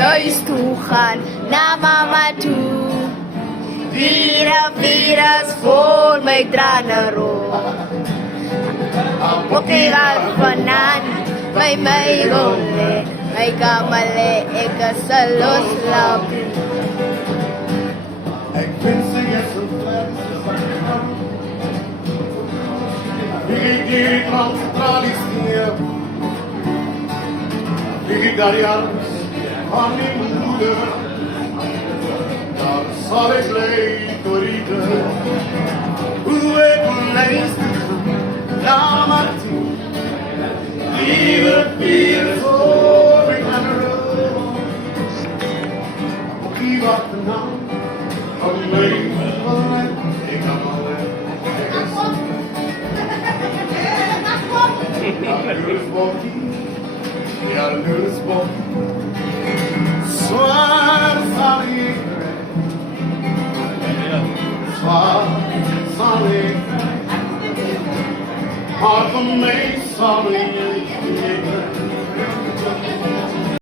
luistuhan namamatu. Vira-viras phone may dranaro. Pukilapanan may gole. May kamali ikasalos labi. Ik vind ze yes zo flat. Ik transtralis hier. Ik Darius aan mijn moeder. Daar zal ik leidorieten. Hoe ik luister naar Martin. Lieve vier voor ik naar de rood. Ook wat de naam. Alleen alleen, ik kan alleen. Ja, Lusbok. Soir saligre. Soir saligre. Hart van mij saligre.